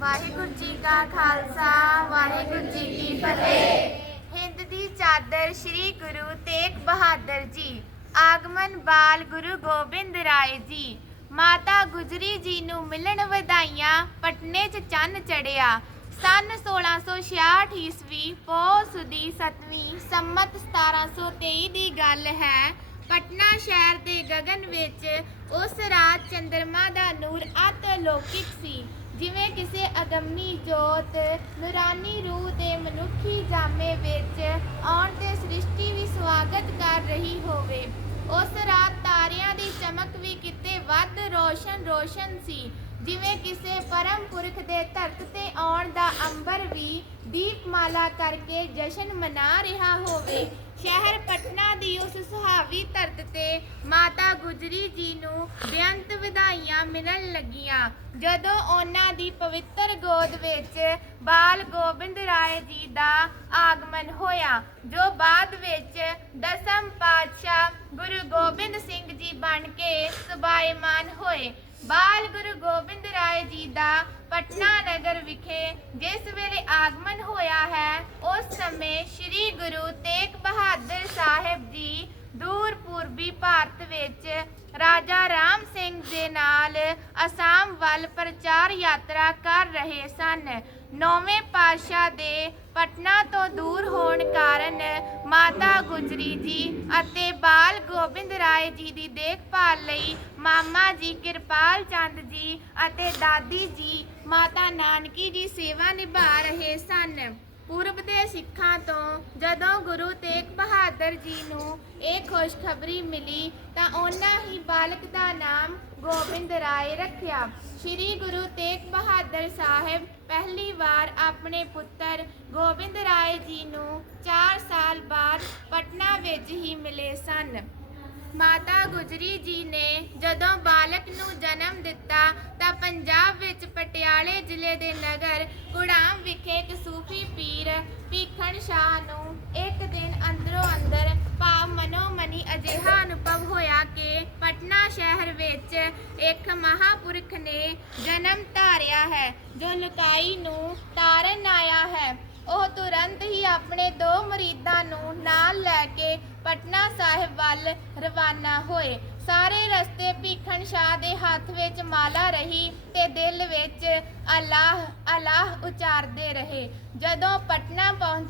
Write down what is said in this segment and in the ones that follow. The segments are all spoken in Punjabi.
ਵਾਹਿਗੁਰੂ ਜੀ ਕਾ ਖਾਲਸਾ, ਵਾਹਿਗੁਰੂ ਜੀ ਕੀ ਫਤਿਹ। ਹਿੰਦ ਦੀ ਚਾਦਰ ਸ੍ਰੀ ਗੁਰੂ ਤੇਗ ਬਹਾਦਰ ਜੀ, ਆਗਮਨ ਬਾਲ ਗੁਰੂ ਗੋਬਿੰਦ ਰਾਏ ਜੀ। ਮਾਤਾ ਗੁਜਰੀ ਜੀ ਨੂੰ ਮਿਲਣ ਵਧਾਈਆਂ, ਪਟਨੇ 'ਚ ਚੰਨ ਚੜਿਆ। ਸਨ 1666 ਈਸਵੀ ਪੋ ਸੁਦੀ 7ਵੀਂ ਸੰਮਤ 1723 ਦੀ ਗੱਲ ਹੈ। ਪਟਨਾ ਸ਼ਹਿਰ ਦੇ ਗਗਨ ਵਿੱਚ ਉਸ ਰਾਤ ਚੰਦਰਮਾ ਦਾ ਨੂਰ ਅਤ ਅਲੌਕਿਕ ਸੀ। ਜਿਵੇਂ ਕਿਸੇ ਅਗੰਮੀ ਜੋਤ ਨੂਰਾਨੀ ਰੂਹ ਦੇ ਮਨੁੱਖੀ ਜਾਮੇ ਵਿੱਚ ਆਉਣ ਤੇ ਸ੍ਰਿਸ਼ਟੀ ਵੀ ਸਵਾਗਤ ਕਰ ਰਹੀ ਹੋਵੇ, ਉਸ ਰਾਤ ਤਾਰਿਆਂ ਦੀ ਚਮਕ ਵੀ ਕਿਤੇ ਵੱਧ ਰੋਸ਼ਨ ਰੋਸ਼ਨ ਸੀ। ਜਿਵੇਂ ਕਿਸੇ ਪਰਮ ਪੁਰਖ ਦੇ ਧਰਤ ਤੇ ਆਉਣ ਦਾ ਅੰਬਰ ਵੀ ਦੀਪਮਾਲਾ ਕਰਕੇ ਜਸ਼ਨ ਮਨਾ ਰਿਹਾ ਹੋਵੇ, ਸ਼ਹਿਰ ਪਟਨਾ ਦੀ ਉਸ ਸੁਹਾਵੀ ਗੁਜਰੀ ਜੀ ਨੂੰ ਬੇਅੰਤ ਵਧਾਈਆਂ ਮਿਲਣ ਲੱਗੀਆਂ। ਜਦੋਂ ਉਹਨਾਂ ਦੀ ਪਵਿੱਤਰ ਗੋਦ ਵਿੱਚ ਬਾਲ ਗੋਬਿੰਦ ਰਾਏ ਜੀ ਦਾ ਆਗਮਨ ਹੋਇਆ, ਜੋ ਬਾਅਦ ਵਿੱਚ ਦਸਮ ਪਾਤਸ਼ਾਹ ਗੁਰੂ ਗੋਬਿੰਦ ਸਿੰਘ ਜੀ ਬਣ ਕੇ ਸੁਭਾਇਮਾਨ ਹੋਏ। ਬਾਲ ਗੁਰੂ ਗੋਬਿੰਦ ਰਾਏ ਜੀ ਦਾ ਪਟਨਾ ਨਗਰ ਵਿਖੇ ਜਿਸ ਵੇਲੇ ਆਗਮਨ ਹੋਇਆ ਹੈ, ਉਸ ਸਮੇਂ ਸ੍ਰੀ ਗੁਰੂ ਤੇਗ ਬਹਾਦਰ ਸਾਹਿਬ ਜੀ ਦੂਰ ਪੂਰਬੀ ਭਾਰਤ ਵਿੱਚ ਰਾਜਾ ਰਾਮ ਸਿੰਘ ਦੇ ਨਾਲ ਅਸਾਮ ਵੱਲ ਪ੍ਰਚਾਰ ਯਾਤਰਾ ਕਰ ਰਹੇ ਸਨ। ਨੌਵੇਂ ਪਾਤਸ਼ਾਹ ਦੇ ਪਟਨਾ ਤੋਂ ਦੂਰ ਹੋਣ ਕਾਰਨ ਮਾਤਾ ਗੁਜਰੀ ਜੀ ਅਤੇ ਬਾਲ ਗੋਬਿੰਦ ਰਾਏ ਜੀ ਦੀ ਦੇਖਭਾਲ ਲਈ ਮਾਮਾ ਜੀ ਕਿਰਪਾਲ ਚੰਦ ਜੀ ਅਤੇ ਦਾਦੀ ਜੀ ਮਾਤਾ ਨਾਨਕੀ ਜੀ ਸੇਵਾ ਨਿਭਾ ਰਹੇ ਸਨ। ਪੂਰਬ ਦੇ ਸਿੱਖਾਂ ਤੋਂ ਜਦੋਂ ਗੁਰੂ ਤੇਗ ਬਹਾਦਰ ਜੀ ਨੂੰ ਇਹ ਖੁਸ਼ਖਬਰੀ ਮਿਲੀ ਤਾਂ ਉਹਨਾਂ ਹੀ ਬਾਲਕ ਦਾ ਨਾਮ ਗੋਬਿੰਦ ਰਾਏ ਰੱਖਿਆ। ਸ੍ਰੀ ਗੁਰੂ ਤੇਗ ਬਹਾਦਰ ਸਾਹਿਬ ਪਹਿਲੀ ਵਾਰ ਆਪਣੇ ਪੁੱਤਰ ਗੋਬਿੰਦ ਰਾਏ ਜੀ ਨੂੰ 4 ਸਾਲ ਬਾਅਦ ਪਟਨਾ ਵਿੱਚ ਹੀ ਮਿਲੇ ਸਨ। ਮਾਤਾ ਗੁਜਰੀ ਜੀ ਨੇ ਜਦੋਂ ਬਾਲਕ ਨੂੰ ਜਨਮ ਦਿੱਤਾ ਤਾਂ ਪੰਜਾਬ ਵਿੱਚ ਪਟਿਆਲੇ ਜ਼ਿਲ੍ਹੇ ਦੇ ਨਗਰ ਕੁੜਾਮ ਵਿਖੇ ਭੀਖਣ ਸ਼ਾਹ ਨੂੰ ਇੱਕ ਦਿਨ ਅੰਦਰੋਂ ਅੰਦਰ ਭਾਵ ਮਨੋਮਨੀ ਅਜਿਹਾ ਅਨੁਭਵ ਹੋਇਆ ਕਿ ਪਟਨਾ ਸ਼ਹਿਰ ਵਿੱਚ ਇੱਕ ਮਹਾਪੁਰਖ ਨੇ ਜਨਮ ਧਾਰਿਆ ਹੈ, ਜੋ ਲੁਕਾਈ ਨੂੰ ਤਾਰਨ ਆਇਆ ਹੈ। ਉਹ ਤੁਰੰਤ ਹੀ ਆਪਣੇ ਦੋ ਮਰੀਦਾਂ ਨੂੰ ਨਾਲ ਲੈ ਕੇ ਪਟਨਾ ਸਾਹਿਬ ਵੱਲ ਰਵਾਨਾ ਹੋਏ। ਸਾਰੇ ਰਸਤੇ ਭੀਖਣ ਸ਼ਾਹ ਦੇ ਹੱਥ ਵਿੱਚ ਮਾਲਾ ਰਹੀ ਤੇ ਦਿਲ ਵਿੱਚ ਅਲਾਹ ਅਲਾਹ ਉਚਾਰਦੇ ਰਹੇ। ਜਦੋਂ ਪਟਨਾ ਪਹੁੰਚ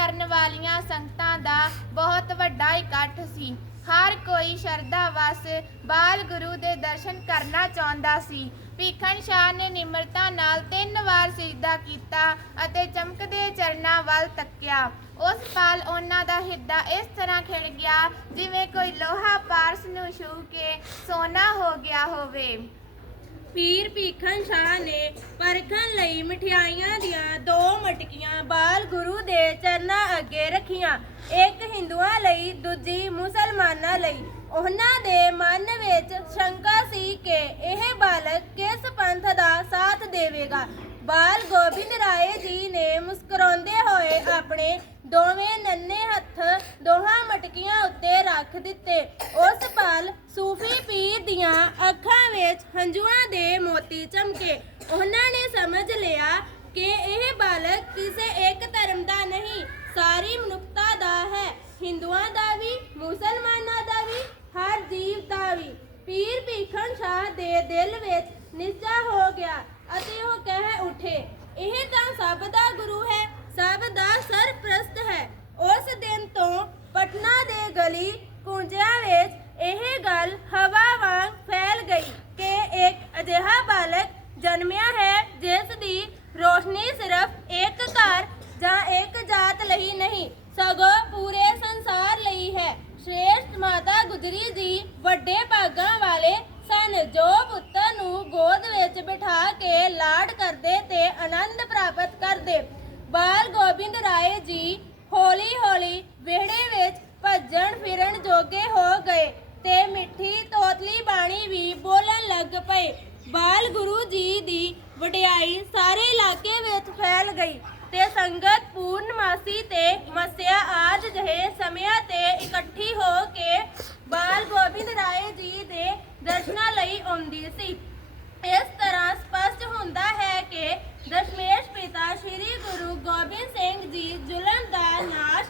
ਕਰਨ ਵਾਲੀਆਂ ਸੰਗਤਾਂ ਦਾ ਬਹੁਤ ਵੱਡਾ ਇਕੱਠ ਸੀ। ਹਰ ਕੋਈ ਸ਼ਰਧਾ ਵਸ ਬਾਲ ਗੁਰੂ ਦੇ ਦਰਸ਼ਨ ਕਰਨਾ ਚਾਹੁੰਦਾ ਸੀ। ਭੀਖਣ ਸ਼ਾਹ ਨੇ ਨਿਮਰਤਾ ਨਾਲ ਤਿੰਨ ਵਾਰ ਸਿਜਦਾ ਕੀਤਾ ਅਤੇ ਚਮਕਦੇ ਚਰਨਾਂ ਵੱਲ ਤੱਕਿਆ। ਉਸ ਪਾਲ ਉਹਨਾਂ ਦਾ ਹਿਰਦਾ ਇਸ ਤਰ੍ਹਾਂ ਖਿੜ ਗਿਆ ਜਿਵੇਂ ਕੋਈ ਲੋਹਾ ਪਾਰਸ ਨੂੰ ਛੂ ਕੇ ਸੋਨਾ ਹੋ ਗਿਆ ਹੋਵੇ। ਪੀਰ ਭੀਖਣ ਸ਼ਾਹ ਨੇ ਪਰਖਣ ਲਈ ਮਠਿਆਈਆਂ ਦੀਆਂ ਦੋ ਮਟਕੀਆਂ ਬਾਲ ਗੁਰੂ ਦੇ ਚਰਨਾਂ ਅੱਗੇ ਰੱਖੀਆਂ। ਇੱਕ ਹਿੰਦੂਆਂ ਲਈ, ਦੂਜੀ ਮੁਸਲਮਾਨਾਂ ਲਈ। ਉਹਨਾਂ ਦੇ ਮਨ ਵਿੱਚ ਸ਼ੰਕਾ ਸੀ ਕਿ ਇਹ ਬਾਲਕ ਕਿਸ ਪੰਥ ਦਾ ਸਾਥ ਦੇਵੇਗਾ। ਬਾਲ ਗੋਬਿੰਦ ਰਾਏ ਜੀ ਨੇ ਮੁਸਕਰਾਉਂਦੇ ਹੋਏ ਆਪਣੇ ਦੋਵੇਂ ਨੰਨੇ ਹੱਥ ਦੋਹਾਂ ਮਟਕੀਆਂ ਉੱਤੇ ਰੱਖ ਦਿੱਤੇ। ਉਸ ਪਲ ਸੂਫੀ ਪੀਰ ਦੀਆਂ ਅੱਖਾਂ ਵਿੱਚ ਹੰਝੂਆਂ ਦੇ ਮੋਤੀ ਚਮਕੇ। ਉਹਨਾਂ ਨੇ ਸਮਝ ਲਿਆ ਕਿ ਇਹ ਬਾਲਕ ਕਿਸੇ ਇੱਕ ਧਰਮ ਦਾ ਨਹੀਂ, ਸਾਰੀ ਮਨੁੱਖਤਾ ਦਾ ਹੈ। ਹਿੰਦੂਆਂ ਦਾ ਵੀ, ਮੁਸਲਮਾਨਾਂ ਦਾ ਵੀ, ਹਰ ਜੀਵ ਦਾ ਵੀ। ਪੀਰ ਭੀਖਣ ਸ਼ਾਹ ਦੇ ਦਿਲ ਵਿੱਚ ਨਿਸ਼ਚਾ ਹੋ ਗਿਆ ਅਤੇ ਉਹ ਕਹਿ ਉੱਠੇ, ਇਹ ਤਾਂ ਸਭ ਦਾ ਗੁਰੂ ਹੈ, ਸਭ ਦਾ ਸਰਪ੍ਰਸਤ ਹੈ। ਉਸ ਦਿਨ ਤੋਂ ਪਟਨਾ ਦੇ ਗਲੀ ਕੁੰਜਿਆਂ ਵਿੱਚ ਇਹ ਗੱਲ ਹਵਾ ਵਾਂਗ ਫੈਲ ਗਈ ਕਿ ਇੱਕ ਅਜਿਹਾ ਬਾਲਕ ਜਨਮਿਆ ਹੈ ਜਿਸ ਦੀ ਰੋਸ਼ਨੀ ਸਿਰਫ ਇੱਕ ਘਰ ਜਾਂ ਇੱਕ ਜਾਤ ਲਈ ਨਹੀਂ ਸਗੋਂ ਪੂਰੇ ਸੰਸਾਰ ਲਈ ਹੈ ਸ਼੍ਰੇਸ਼ਟ ਮਾਤਾ ਗੁਜਰੀ ਜੀ ਵੱਡੇ ਭਾਗਾਂ ਵਾਲੇ ਸਨ, ਜੋ ਪੁੱਤਰ ਨੂੰ ਗੋਦ ਵਿੱਚ ਬਿਠਾ ਕੇ ਲਾਡ ਕਰਦੇ ਤੇ ਆਨੰਦ ਪ੍ਰਾਪਤ ਕਰਦੇ। ਬਾਲ ਗੋਬਿੰਦ ਰਾਏ ਜੀ ਹੌਲੀ ਹੌਲੀ ਵਿਹੜੇ ਵਿੱਚ ਭੱਜਣ ਫਿਰਨ ਜੋਗੇ ਹੋ ਗਏ ਤੇ ਮਿੱਠੀ ਤੋਤਲੀ ਬਾਣੀ ਵੀ ਬੋਲਣ ਲੱਗ ਪਏ। ਬਾਲ ਗੁਰੂ ਜੀ ਦੀ ਵਡਿਆਈ ਸਾਰੇ ਇਲਾਕੇ ਵਿੱਚ ਫੈਲ ਗਈ। ਤੇ ਸੰਗਤ ਪੂਰਨਮਾਸੀ ਤੇ ਮਸਿਆ ਆਜ ਜਹੇ ਸਮਿਆਂ ਤੇ ਇਕੱਠੀ ਹੋ ਕੇ ਬਾਲ ਗੋਬਿੰਦ ਰਾਏ ਜੀ ਦੇ ਦਰਸ਼ਨਾਂ ਲਈ ਆਉਂਦੀ ਸੀ। ਇਸ ਤਰ੍ਹਾਂ ਸਪਸ਼ਟ ਹੁੰਦਾ ਹੈ ਕਿ ਦਸ਼ਮੇਸ਼ ਪਿਤਾ ਸ੍ਰੀ ਗੁਰੂ ਗੋਬਿੰਦ ਸਿੰਘ ਜੀ ਜ਼ੁਲਮ ਦਾ ਨਾਸ਼